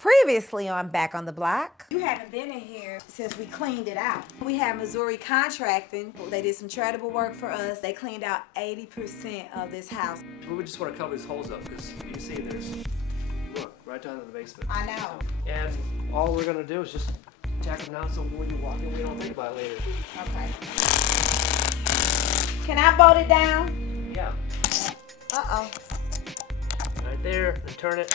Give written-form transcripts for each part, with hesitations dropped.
Previously on Back on the Block. You haven't been in here since we cleaned it out. We had Missouri Contracting. They did some charitable work for us. They cleaned out 80% of this house. We just want to cover these holes up because you can see there's, look, right down in the basement. I know. And all we're going to do is just tack them down so when you walk in, we don't think about it later. Okay. Can I bolt it down? Yeah. Uh-oh. Right there, and turn it.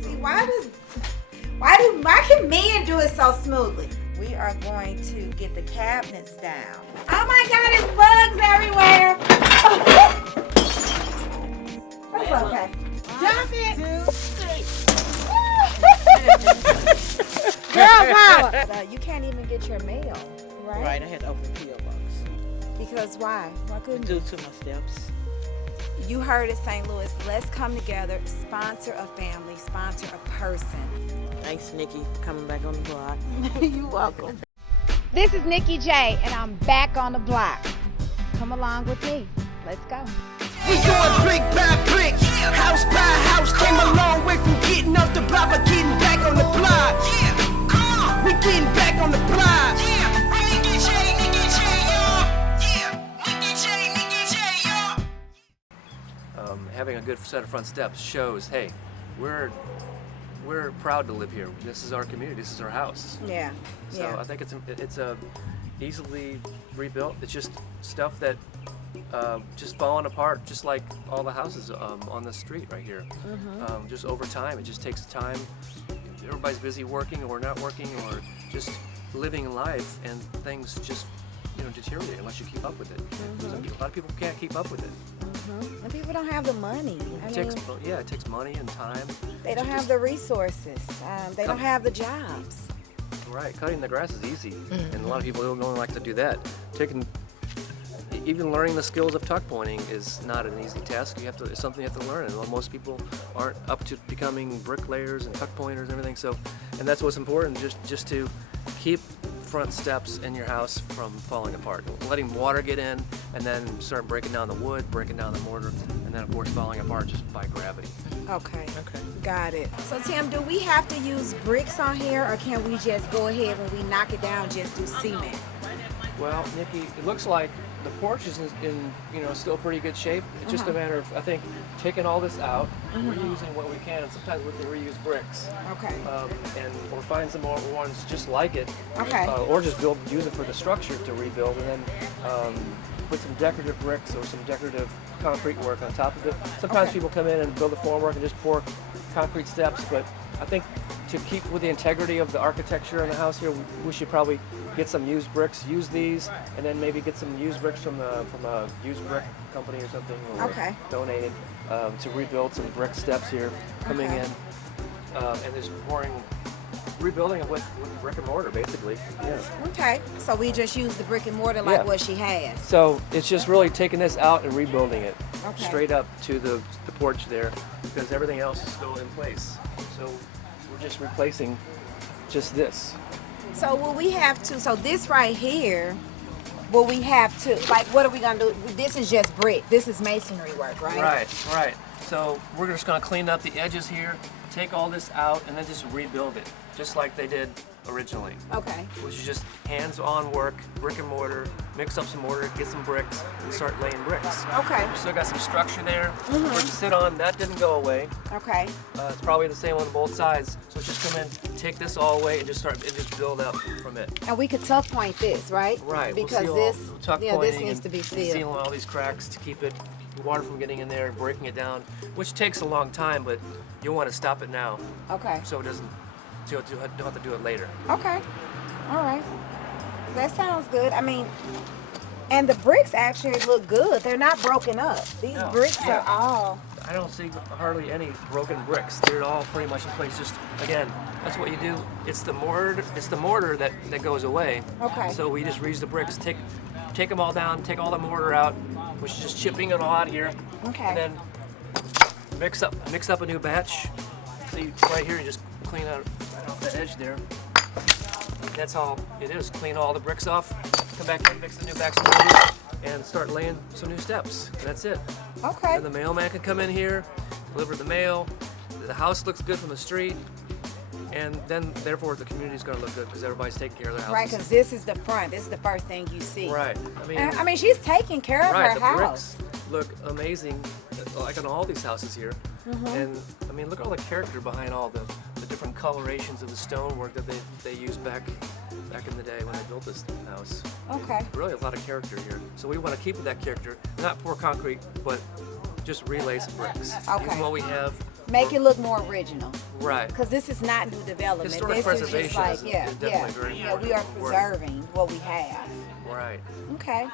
See, why can men do it so smoothly? We are going to get the cabinets down. Oh my God, there's bugs everywhere. That's okay. Jump it. Girl power. You can't even get your mail, right? Right, I had to open P.O. box. Because why? Why couldn't you? Due to my steps. You heard it, St. Louis. Let's come together, sponsor a family, sponsor a person. Thanks, Nikki, for coming back on the block. You're welcome. This is Nikki J, and I'm back on the block. Come along with me. Let's go. We going brick by brick, house by house. Came a long way from getting off the block, but getting back on the block. Yeah, come on. We getting back on the block. Yeah, Nikki J, y'all. Yeah, Nikki J, y'all. Having a good set of front steps shows, hey, we're proud to live here. This is our community. This is our house. Yeah. So yeah. I think it's easily rebuilt. It's just stuff that just falling apart, just like all the houses on the street right here. Mm-hmm. Just over time, it just takes time. Everybody's busy working or not working or just living life, and things just deteriorate unless you keep up with it. Mm-hmm. A lot of people can't keep up with it. Mm-hmm. And people don't have the money. It takes money and time. They don't have the resources. They don't have the jobs. Right, cutting the grass is easy, and a lot of people don't like to do that. Even learning the skills of tuck pointing is not an easy task. It's something you have to learn, and most people aren't up to becoming bricklayers and tuck pointers and everything. So, and that's what's important, just to keep front steps in your house from falling apart, letting water get in, and then start breaking down the wood, breaking down the mortar, and then of course falling apart just by gravity. Okay. Got it. So Tim, do we have to use bricks on here, or can we just go ahead when we knock it down, just do cement? Well, Nikki, it looks like the porch is in still pretty good shape. It's just a matter of, I think, taking all this out, reusing what we can, and sometimes we can reuse bricks. Okay. Or find some more ones just like it. Okay. Or just use it for the structure to rebuild, and then put some decorative bricks or some decorative concrete work on top of it. Sometimes people come in and build the formwork and just pour concrete steps, but I think to keep with the integrity of the architecture in the house here, we should probably get some used bricks, use these, and then maybe get some used bricks from a used brick company or something, or donated to rebuild some brick steps here, coming in, and just rebuilding it with brick and mortar, basically. Yeah. Okay. So we just use the brick and mortar like what she has. So it's just really taking this out and rebuilding it straight up to the porch there, because everything else is still in place. So we're just replacing just this. So will we have to, so this right here, will we have to, like, what are we going to do? This is just brick. This is masonry work, right? Right. So we're just going to clean up the edges here, take all this out, and then just rebuild it, just like they did originally. Okay. Which is just hands-on work, brick and mortar, mix up some mortar, get some bricks, and start laying bricks. Okay. We still got some structure there for it to sit on. That didn't go away. Okay. It's probably the same on both sides. So just come in, take this all away, and just build up from it. And we could tuck point this, right? Right. Because this needs to be sealed. Sealing all these cracks to keep water from getting in there and breaking it down, which takes a long time, but you'll want to stop it now. Okay. So it doesn't. So you don't have to do it later. Okay. All right. That sounds good. I mean, and the bricks actually look good. They're not broken up. These bricks are all. I don't see hardly any broken bricks. They're all pretty much in place. Just again, that's what you do. It's the mortar. It's the mortar that goes away. Okay. So we just reuse the bricks. Take them all down. Take all the mortar out, which is just chipping it all out here. Okay. And then mix up a new batch. See right here, you just clean out off the edge there. That's all it is. Clean all the bricks off. Come back in, mix the new batch and start laying some new steps. That's it. Okay. And the mailman can come in here, deliver the mail. the house looks good from the street, and then therefore the community's going to look good because everybody's taking care of their houses. Right, because this is the front. This is the first thing you see. Right. I mean, she's taking care of right, her the house. bricks look amazing, like on all these houses here. And I mean, look at all the character behind all the different colorations of the stonework that they used back in the day when they built this house. Okay. Really a lot of character here. So we want to keep that character, not pour concrete, but just relay some bricks. Okay. Use what we have. Make it look more original. Right. Because this is not new development. Historic this preservation is just like, is definitely very important. we are preserving what we have. Right. Okay.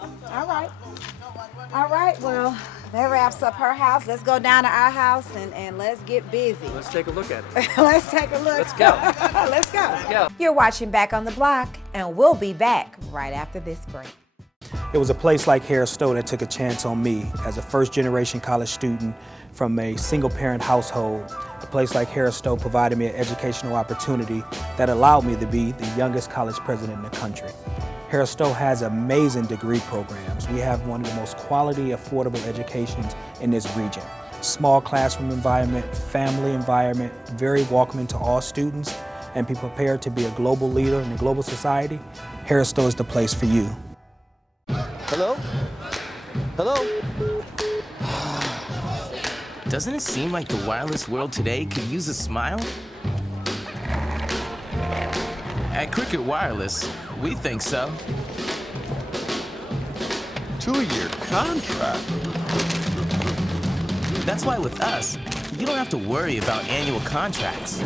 All right. All right, well, that wraps up her house. Let's go down to our house and let's get busy. Let's take a look at it. Let's take a look. Let's go. Let's go. Let's go. You're watching Back on the Block, and we'll be back right after this break. It was a place like Harris Stowe that took a chance on me as a first-generation college student from a single-parent household. A place like Harris Stowe provided me an educational opportunity that allowed me to be the youngest college president in the country. Harris Stowe has amazing degree programs. We have one of the most quality, affordable educations in this region. Small classroom environment, family environment, very welcoming to all students, and be prepared to be a global leader in the global society. Harris Stowe is the place for you. Hello? Hello? Doesn't it seem like the wireless world today could use a smile? At Cricket Wireless, we think so. 2-year contract. That's why with us, you don't have to worry about annual contracts.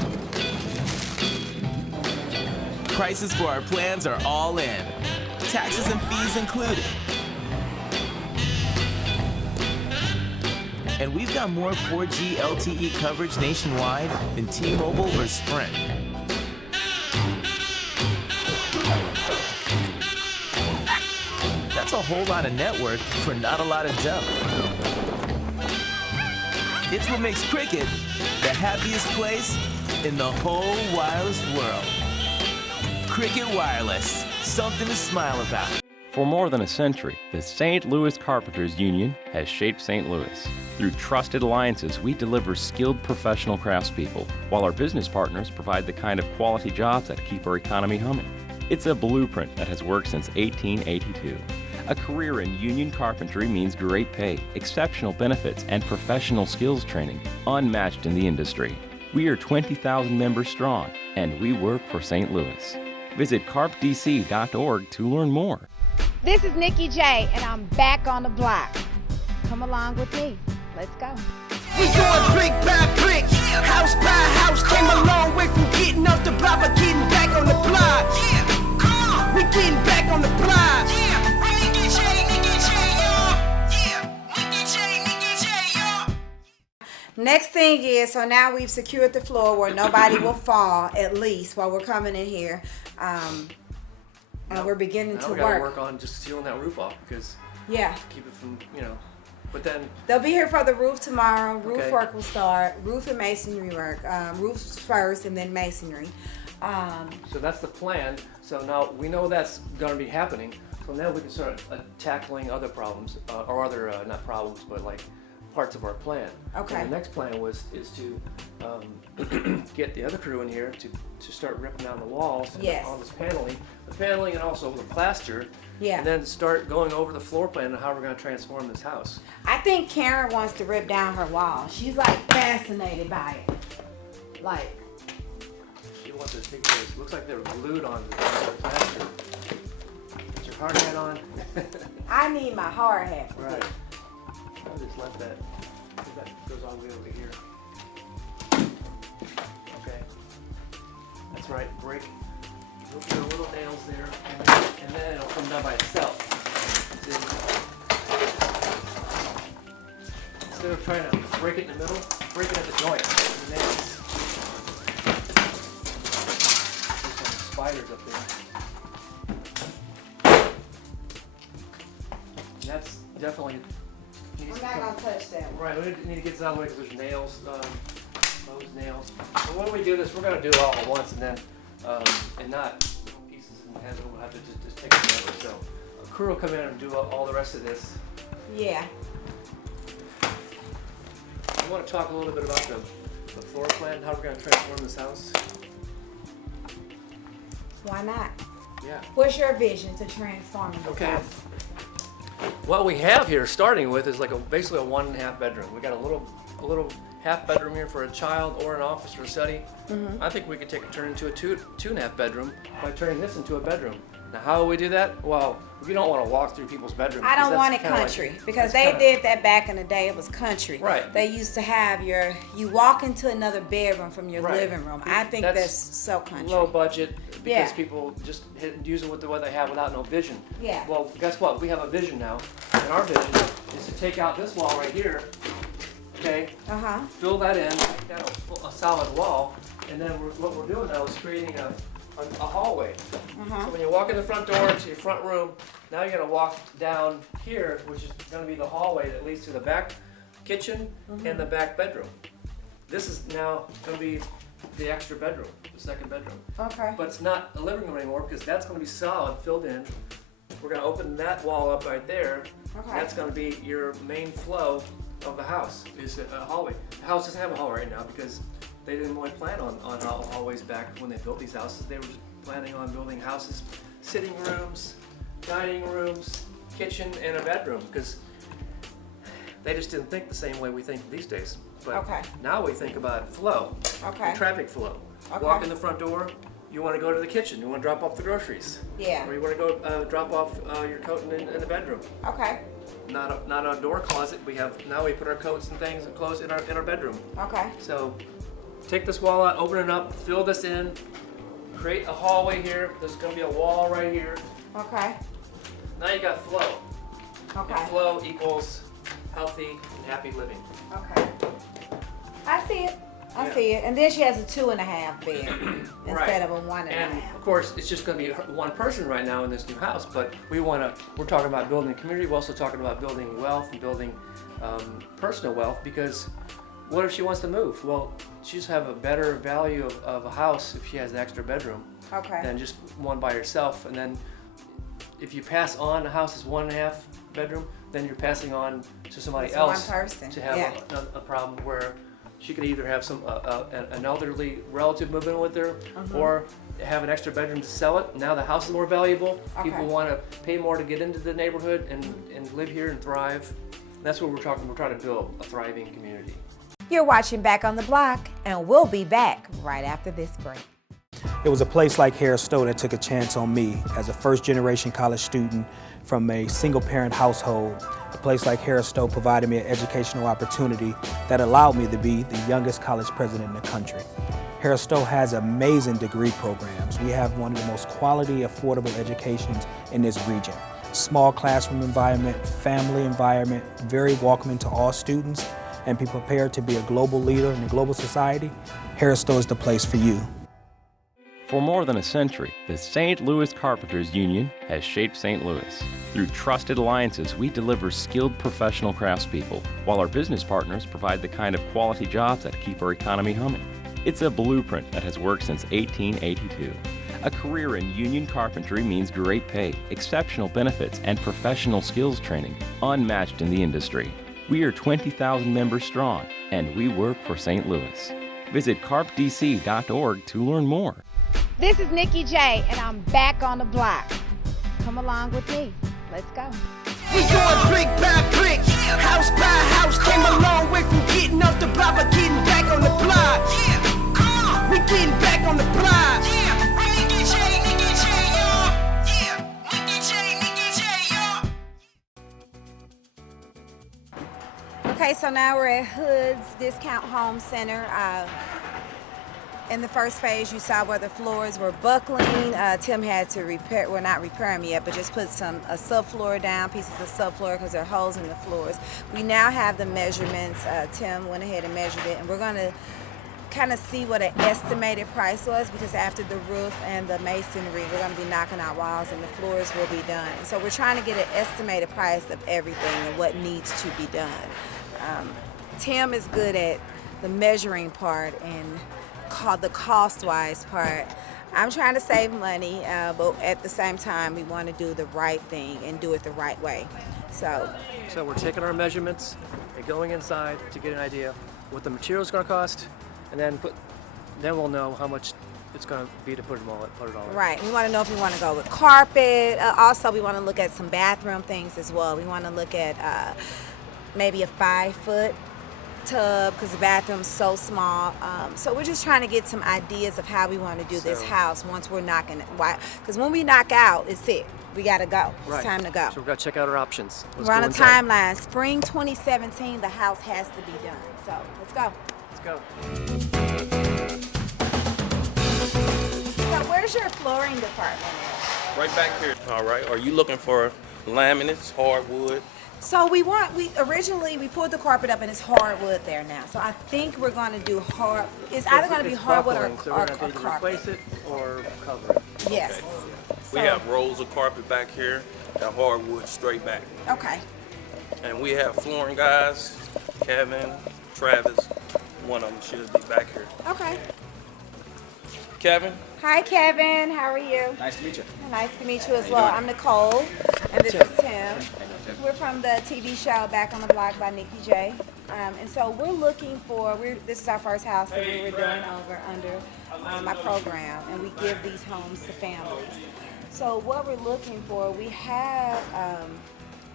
Prices for our plans are all in, taxes and fees included. And we've got more 4G LTE coverage nationwide than T-Mobile or Sprint. That's a whole lot of network for not a lot of dough. It's what makes Cricket the happiest place in the whole wireless world. Cricket Wireless, something to smile about. For more than a century, the St. Louis Carpenters Union has shaped St. Louis. Through trusted alliances, we deliver skilled professional craftspeople, while our business partners provide the kind of quality jobs that keep our economy humming. It's a blueprint that has worked since 1882. A career in union carpentry means great pay, exceptional benefits, and professional skills training, unmatched in the industry. We are 20,000 members strong, and we work for St. Louis. Visit carpdc.org to learn more. This is Nikki J, and I'm back on the block. Come along with me. Let's go. We going brick by brick, house by house. Came a long way from getting off the block, but getting back on the block. Yeah, come on. We getting back on the block. Yeah, we Nikki J, y'all. Yeah, Nikki J, y'all. Next thing is, so now we've secured the floor where nobody will fall, at least while we're coming in here. And we're beginning Now to we gotta work. work on just sealing that roof off because Yeah. keep it from, but then They'll be here for the roof tomorrow. Roof Okay. work will start. Roof and masonry work. Roofs first and then masonry. so that's the plan. So now we know that's going to be happening. So now we can start tackling other problems or other not problems, but like parts of our plan. Okay. And the next plan is to get the other crew in here to start ripping down the walls and Yes. all this paneling, and also the plaster. Yeah. And then start going over the floor plan and how we're going to transform this house. I think Karen wants to rip down her wall. She's like fascinated by it. Like, She wants to take this. Looks like they were glued on the plaster. Put your hard hat on. I need my hard hat. Right. I'll just let that. That goes all the way over here. Okay. That's right. Break. Look at the little nails there, and then it'll come down by itself. Instead of trying to break it in the middle, break it at the joint. The nails. There's some spiders up there. And that's definitely. I'm not gonna touch that one. Right, we need to get this out of the way because there's nails, those nails. But when we do this, we're going to do it all at once and then, and not pieces and heads. We'll have to just take it together. So a crew will come in and do all the rest of this. Yeah. I want to talk a little bit about the floor plan, how we're going to transform this house? Why not? Yeah. What's your vision to transform this Okay. house? What we have here, starting with, is like basically a 1.5 bedroom. We got a little half bedroom here for a child or an office or a study. I think we could turn into a 2.5 bedroom by turning this into a bedroom. Now, how will we do that? Well, we don't want to walk through people's bedrooms. I don't want it kinda country like, because that's they kinda- did that back in the day. It was country. Right. They used to have you walk into another bedroom from your Right. living room. I think that's so country. Low budget because Yeah. people just use it with what they have without no vision. Yeah. Well, guess what? We have a vision now, and our vision is to take out this wall right here. Okay. Fill that in, make that a solid wall, and then what we're doing now is creating a hallway. So when you walk in the front door to your front room, now you're gonna walk down here, which is gonna be the hallway that leads to the back kitchen and the back bedroom. This is now gonna be the extra bedroom, the second bedroom. Okay. But it's not a living room anymore because that's gonna be solid, filled in. We're gonna open that wall up right there. Okay. That's gonna be your main flow of the house, is a hallway. The house doesn't have a hallway right now because they didn't really plan on hallways back when they built these houses. They were just planning on building houses, sitting rooms, dining rooms, kitchen, and a bedroom because they just didn't think the same way we think these days. But Okay. now we think about flow, Okay. traffic flow. Okay. Walk in the front door, you want to go to the kitchen, you want to drop off the groceries. Yeah. Or you want to go drop off your coat in the bedroom. Okay. Not a door closet. We put our coats and things and clothes in our bedroom. Okay. So take this wall out, open it up, fill this in, create a hallway here. There's gonna be a wall right here. Okay. Now you got flow. Okay. And flow equals healthy and happy living. Okay. I see it. I Yeah. see it. And then she has a 2.5 bed instead Right. of a 1.5. And of course, it's just going to be one person right now in this new house, but we're talking about building a community. We're also talking about building wealth and building personal wealth, because what if she wants to move? Well, she's have a better value of a house if she has an extra bedroom Okay. than just one by herself. And then if you pass on a house as 1.5 bedroom, then you're passing on to somebody It's else one person. to have Yeah. a problem where she could either have an elderly relative move in with her, or have an extra bedroom to sell it. Now the house is more valuable. Okay. People want to pay more to get into the neighborhood and live here and thrive. That's what we're talking. We're trying to build a thriving community. You're watching Back on the Block, and we'll be back right after this break. It was a place like Harris Stowe that took a chance on me as a first-generation college student from a single-parent household. A place like Harris Stowe provided me an educational opportunity that allowed me to be the youngest college president in the country. Harris Stowe has amazing degree programs. We have one of the most quality, affordable educations in this region. Small classroom environment, family environment, very welcoming to all students, and be prepared to be a global leader in a global society. Harris Stowe is the place for you. For more than a century, the St. Louis Carpenters Union has shaped St. Louis. Through trusted alliances, we deliver skilled professional craftspeople, while our business partners provide the kind of quality jobs that keep our economy humming. It's a blueprint that has worked since 1882. A career in union carpentry means great pay, exceptional benefits, and professional skills training, unmatched in the industry. We are 20,000 members strong, and we work for St. Louis. Visit carpdc.org to learn more. This is Nikki J, and I'm back on the block. Come along with me. Let's go. We going brick by brick, house by house. Came a long way from getting off the block, but getting back on the block. Yeah, come on. We getting back on the block. Yeah, Nikki J, y'all. Yeah, Nikki J, y'all. Okay, so now we're at Hood's Discount Home Center. In the first phase, you saw where the floors were buckling. Tim had to repair, well, not repair them yet, but just put a subfloor down, pieces of subfloor, because there are holes in the floors. We now have the measurements. Tim went ahead and measured it, and we're going to kind of see what an estimated price was, because after the roof and the masonry, we're going to be knocking out walls and the floors will be done. So we're trying to get an estimated price of everything and what needs to be done. Tim is good at the measuring part and the cost-wise part. I'm trying to save money, but at the same time, we want to do the right thing and do it the right way. So we're taking our measurements and going inside to get an idea what the material's going to cost, and then we'll know how much it's going to be to put it all in. Right. We want to know if we want to go with carpet. Also, we want to look at some bathroom things as well. We want to look at maybe a 5-foot tub because the bathroom's so small. So we're just trying to get some ideas of how we want to do this house once we're knocking it. Why? Because when we knock out, it's it. We got to go. It's time to go. So we've got to check out our options. We're on a timeline. Spring 2017, the house has to be done. So let's go. Let's go. So where's your flooring department at? Right back here. All right. Are you looking for laminates, hardwood? So we originally pulled the carpet up and it's hardwood there now. So I think we're going to do it's either going to be hardwood or we're going to carpet. replace it or cover it. Yes. We have rolls of carpet back here and hardwood straight back. Okay. And we have flooring guys, Kevin, Travis. One of them should be back here. Okay. Kevin? Hi, Kevin. How are you? Nice to meet you. Nice to meet you as well. I'm Nicole, and this is Tim. We're from the TV show Back on the Block by Nikki J. And so we're looking for, this is our first house that we were doing over under my program, and we give these homes to families. So what we're looking for, we have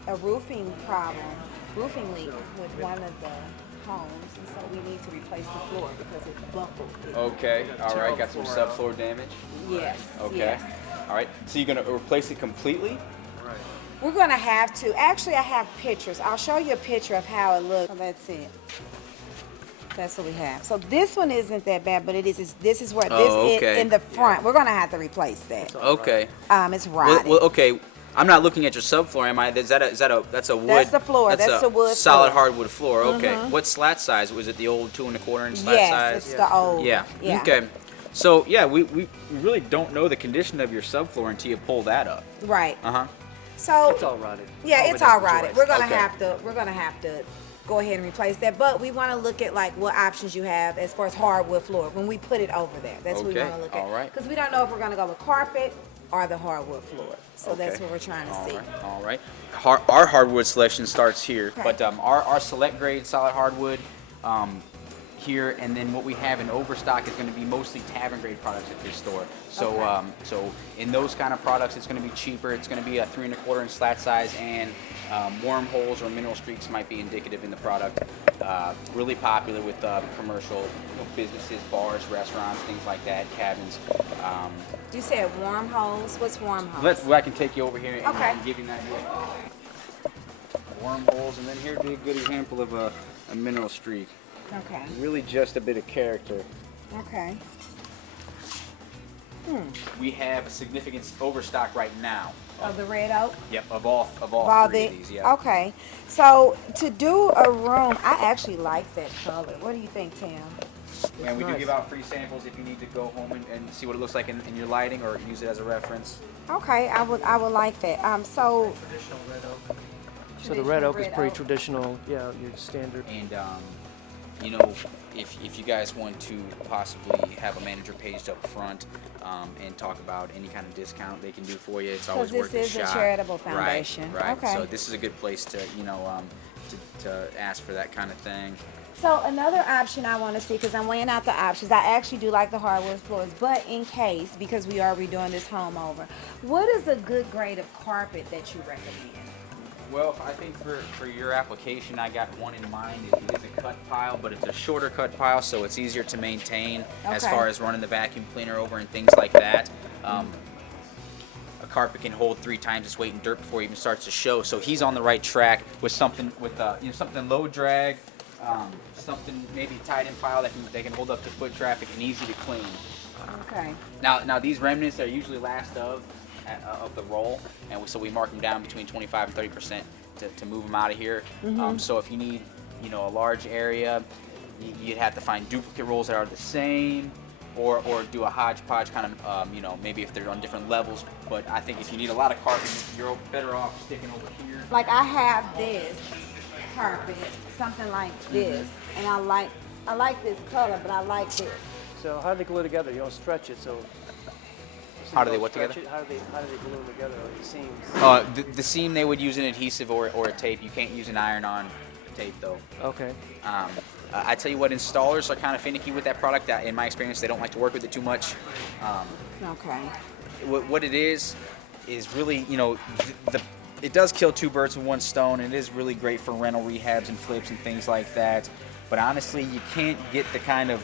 a roofing leak with one of the homes, and so we need to replace the floor because it's buckled. Okay, all right, got some subfloor damage? Yes. Okay, yes. all right. So you're gonna replace it completely? Right. We're gonna have to. Actually, I have pictures. I'll show you a picture of how it looks. So that's it. That's what we have. So this one isn't that bad, but this is where in the front. We're gonna have to replace that. Okay. It's rotted. Well, okay. I'm not looking at your subfloor, am I? That's a wood? That's the floor. That's the wood solid floor. hardwood floor. Okay. What slat size? Was it the old 2 1/4 inch slat Yes, size? it's the old. Yeah. Yeah. Okay. So yeah, we really don't know the condition of your subfloor until you pull that up. Right. Uh-huh. So It's all rotted. yeah, it's all rotted. We're gonna Okay. have to go ahead and replace that. But we want to look at like what options you have as far as hardwood floor when we put it over there. That's what we Okay. want to look at. All right. Because we don't know if we're gonna go with carpet or the hardwood floor. So that's Okay. what we're trying to see. All right. Our hardwood selection starts here, Okay. but our select grade solid hardwood here, and then what we have in overstock is going to be mostly tavern grade products at this store. So Okay. so in those kind of products, it's going to be cheaper. It's going to be a 3 1/4 inch slat size, and wormholes or mineral streaks might be indicative in the product. Really popular with commercial businesses, bars, restaurants, things like that, cabins. You said wormholes. What's wormholes? I can take you over here and, Okay. and give you an idea. Wormholes, and then here'd be a good example of a mineral streak. Okay. Really just a bit of character. Okay. We have a significant overstock right now. Of the red oak? Yep, of all All three the- of these, yeah. Okay. So to do a room, I actually like that color. What do you think, Tim? And we do nice. give out free samples if you need to go home and see what it looks like in your lighting, or use it as a reference. Okay, I would like that. So Traditional red oak. So the red oak is red pretty oak. traditional, yeah, your standard. And you know, if you guys want to possibly have a manager paged up front and talk about any kind of discount they can do for you, it's always worth a shot. Because this is a charitable foundation. Right. Okay. So this is a good place to to ask for that kind of thing. So another option I want to see, because I'm weighing out the options, I actually do like the hardwood floors, but in case, because we are redoing this home over, what is a good grade of carpet that you recommend? Well, I think for your application, I got one in mind. It is a cut pile, but it's a shorter cut pile, so it's easier to maintain as Okay. far as running the vacuum cleaner over and things like that. A carpet can hold 3 times its weight in dirt before it even starts to show. So he's on the right track with something something low drag, something maybe tied in pile that can hold up to foot traffic and easy to clean. Okay. Now these remnants are usually last of the roll, and so we mark them down between 25 and 30% to move them out of here. So if you need, a large area, you'd have to find duplicate rolls that are the same, or do a hodgepodge kind of, maybe if they're on different levels. But I think if you need a lot of carpet, you're better off sticking over here. Like I have this carpet, something like this, and I like this color, but I like this. So how do they glue together? You don't stretch it, so. How do they what Stretch together? it, how do they glue them together, like the seams? The seam, they would use an adhesive or a tape. You can't use an iron-on tape though. Okay. I tell you what, installers are kind of finicky with that product. That, in my experience, they don't like to work with it too much. Okay. What it is really, you know, it does kill two birds with one stone. It is really great for rental rehabs and flips and things like that. But honestly, you can't get the kind of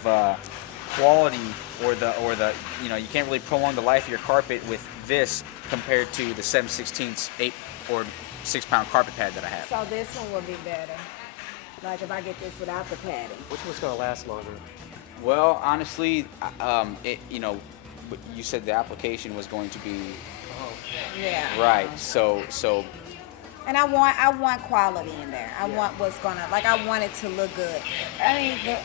quality or the you know, you can't really prolong the life of your carpet with this compared to the 7/16 8 or 6 pound carpet pad that I have. So this one will be better. Like if I get this without the padding. Which one's going to last longer? Well, honestly, you know, you said the application was going to be Yeah. right. So And I want quality in there. I want what's gonna, like, I want it to look good. I mean,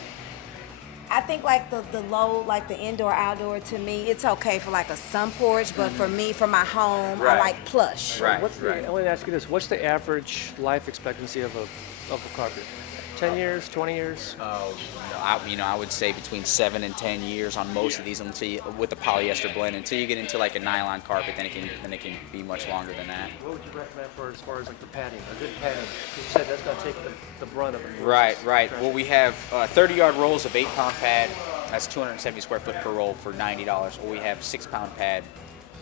I think like the low, like the indoor outdoor, to me, it's okay for like a sun porch, but for me, for my home, I like plush. Right. I want to ask you this: what's the average life expectancy of a carpet? 10 years, 20 years? Oh, no, I would say between 7 and 10 years on most of these, until you, with the polyester blend. Until you get into like a nylon carpet, then it can be much longer than that. What would you recommend for as far as like the padding? A good padding. You said that's going to take the brunt of it. Right. Well, we have 30-yard rolls of 8-pound pad. That's 270 square foot per roll for $90. Or we have 6-pound pad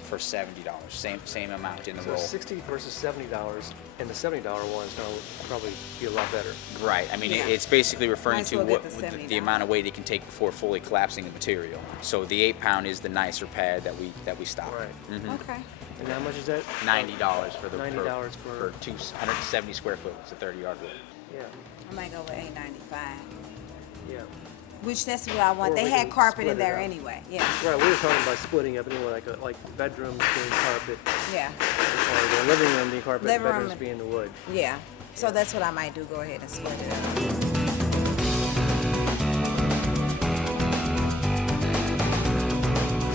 for $70. Same amount in the roll. So $60 versus $70, and the $70 one is going to probably be a lot better. Right. I mean, it's basically referring to the amount of weight it can take before fully collapsing the material. So the 8-pound is the nicer pad that we stock. Right. Mm-hmm. Okay. And how much is that? $90 for the $90 for 270 square foot. It's a 30-yard roll. Yeah. I might go with $8.95. Yeah. Which that's what I want. Or they we had can carpet split in there it up. anyway. Yeah. Right, we were talking about splitting up anyway, like bedrooms being carpet, Yeah. or the living room being carpet, Living room bedrooms and- being the wood. Yeah. So that's what I might do. Go ahead and split it up.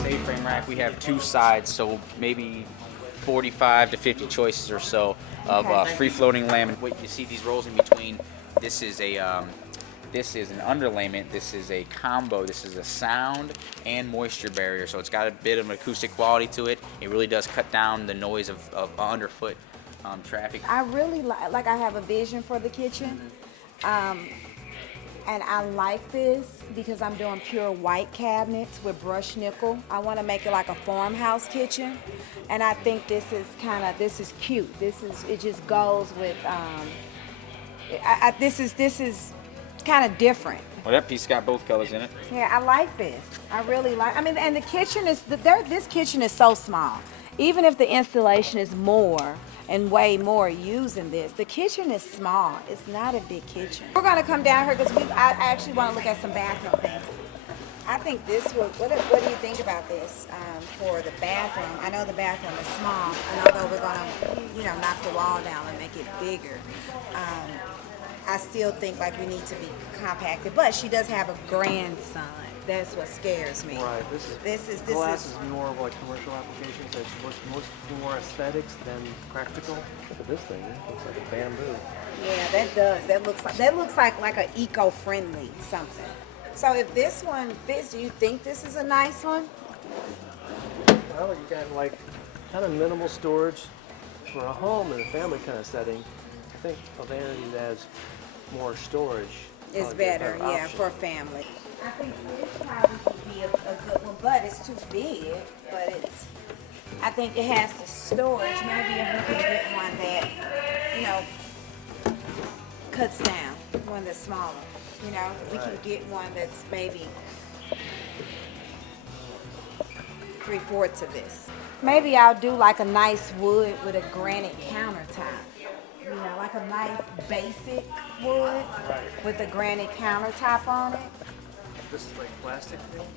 The A-frame rack, we have two sides, so maybe 45 to 50 choices or so of free-floating laminate. What you see these rolls in between, this is an underlayment, this is a combo, this is a sound and moisture barrier, so it's got a bit of an acoustic quality to it. It really does cut down the noise of underfoot traffic. I really like I have a vision for the kitchen. And I like this because I'm doing pure white cabinets with brushed nickel. I want to make it like a farmhouse kitchen. And I think this is cute. It just goes with, this is kind of different. Well, that piece got both colors in it. Yeah, I like this. I really like, I mean, and the kitchen is, this kitchen is so small. Even if the installation is more and way more using this, the kitchen is small. It's not a big kitchen. We're gonna come down here because I actually want to look at some bathroom things. I think this would, what do you think about this for the bathroom? I know the bathroom is small, and although we're gonna, knock the wall down and make it bigger, I still think like we need to be compacted. But she does have a grandson. That's what scares me. Right. This is more of like commercial applications. It's more aesthetics than practical. Look at this thing. It looks like a bamboo. Yeah, that does. That looks like an eco-friendly something. So if this one fits, do you think this is a nice one? Well, you got like kind of minimal storage for a home and a family kind of setting. I think a vanity that has more storage It's better, yeah, for family. I think this probably would be a good one, but it's too big. But I think it has the storage. Maybe if we can get one that, cuts down, one that's smaller. We can get one that's maybe 3/4 of this. Maybe I'll do like a nice wood with a granite countertop. Like a nice basic wood with a granite countertop on it. This is like plastic thing.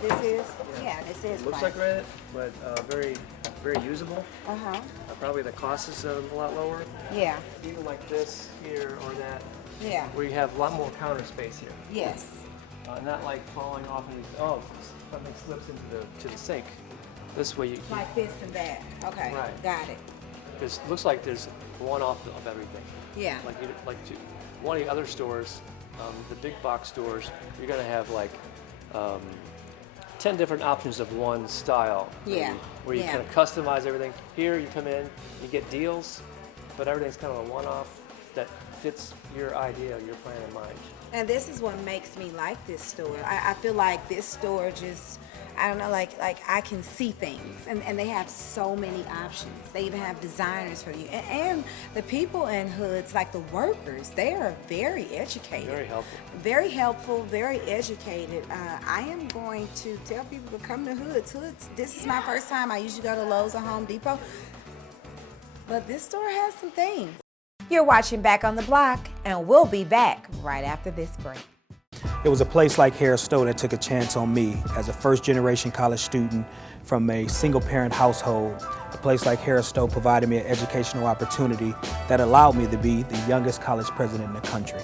This is? Yeah, this is Looks plastic. like granite, but very, very usable. Uh-huh. Probably the cost is a lot lower. Yeah. Even like this here or that. Yeah. Where you have a lot more counter space here. Yes. Not like falling off and something slips into the sink. This way you Like this and that. Okay. Right. Got it. It looks like there's one off of everything. Yeah. One of the other stores, the big box stores, you're gonna have like 10 different options of one style. Yeah. Where you kind of customize everything. Here you come in, you get deals, but everything's kind of a one-off that fits your idea, your plan in mind. And this is what makes me like this store. I feel like this store just, I don't know, like I can see things, and they have so many options. They even have designers for you, and the people in hoods, like the workers, they are very educated, very helpful, very educated. I am going to tell people to come to Hoods. Hoods. This is my first time. I usually go to Lowe's or Home Depot, but this store has some things. You're watching Back on the Block, and we'll be back right after this break. It was a place like Harris Stowe that took a chance on me as a first-generation college student from a single-parent household. A place like Harris Stowe provided me an educational opportunity that allowed me to be the youngest college president in the country.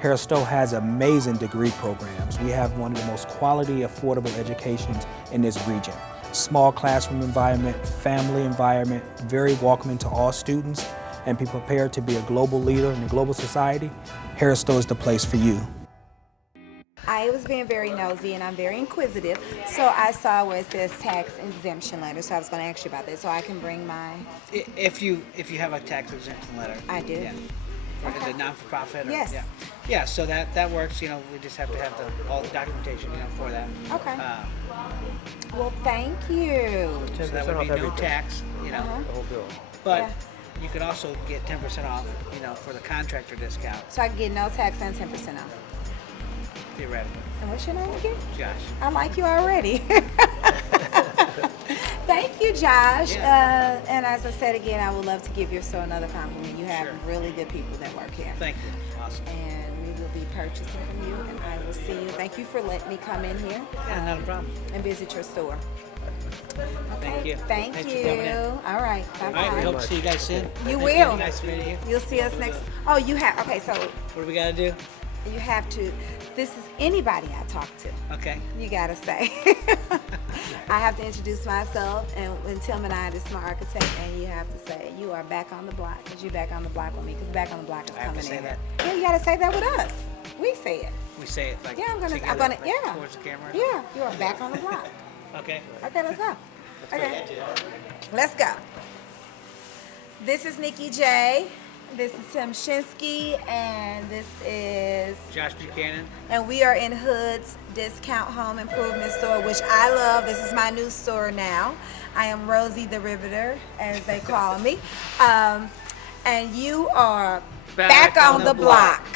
Harris Stowe has amazing degree programs. We have one of the most quality, affordable educations in this region. Small classroom environment, family environment, very welcoming to all students, and be prepared to be a global leader in the global society. Harris Stowe is the place for you. I was being very nosy, and I'm very inquisitive, so I saw where it says tax exemption letter, so I was going to ask you about that, so I can bring my... If you have a tax exemption letter. I do. Yeah. For the non-for-profit? Yes. Yeah. Yeah, so that works, we just have to have all the documentation, for that. Okay. Well, thank you. So that would be no tax, The whole bill. But Yeah. you could also get 10% off, for the contractor discount, So I can get no tax and 10% off. theoretically. And what's your name again? Josh. I like you already. Thank you, Josh. Yeah. And as I said again, I would love to give your store another compliment. You have really good people that work here. Thank you. Awesome. And we will be purchasing from you, and I will see you. Thank you for letting me come in here. Yeah, not a problem. And visit your store. Thank you. Thank Thanks you. for coming in. All right. Bye bye. All right, we hope to see you guys soon. You Thank will. Nice meeting you. You'll see us next. Oh, you have. Okay, so What do we got to do? you have to. This is anybody I talk to. Okay. You gotta say. I have to introduce myself, and Tim and I are the smart architect, and you have to say you are back on the block, because you're back on the block with me, because back on the block is I have to coming say in. that? Yeah, you gotta say that with us. We say it. We say it like Yeah, I'm gonna, together, yeah. towards the camera? Yeah, you are back on the block. Okay. Okay, let's go. Okay, let's go. This is Nikki J. This is Tim Shinsky, and this is Josh Buchanan. and we are in Hood's Discount Home Improvement Store, which I love. This is my new store now. I am Rosie the Riveter, as they call me. And you are back on the block.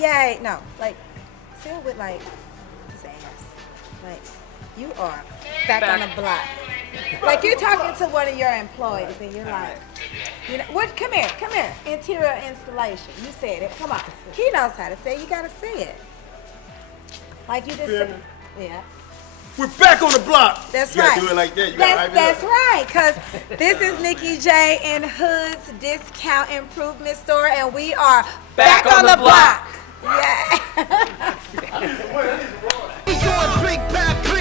Yay. No, like, say it with, like, his ass. Like, you are back on the block. Like, you're talking to one of your employees, and you're like, what? Come here. Interior installation. You said it. Come on. He knows how to say it. You got to say it. Like you just said. Yeah. We're back on the block. That's you right. You gotta do it like that. You gotta hype it That's up. right. Because this is Nikki J in Hood's Discount Improvement Store, and we are back on the block. Yeah. We going brick by brick.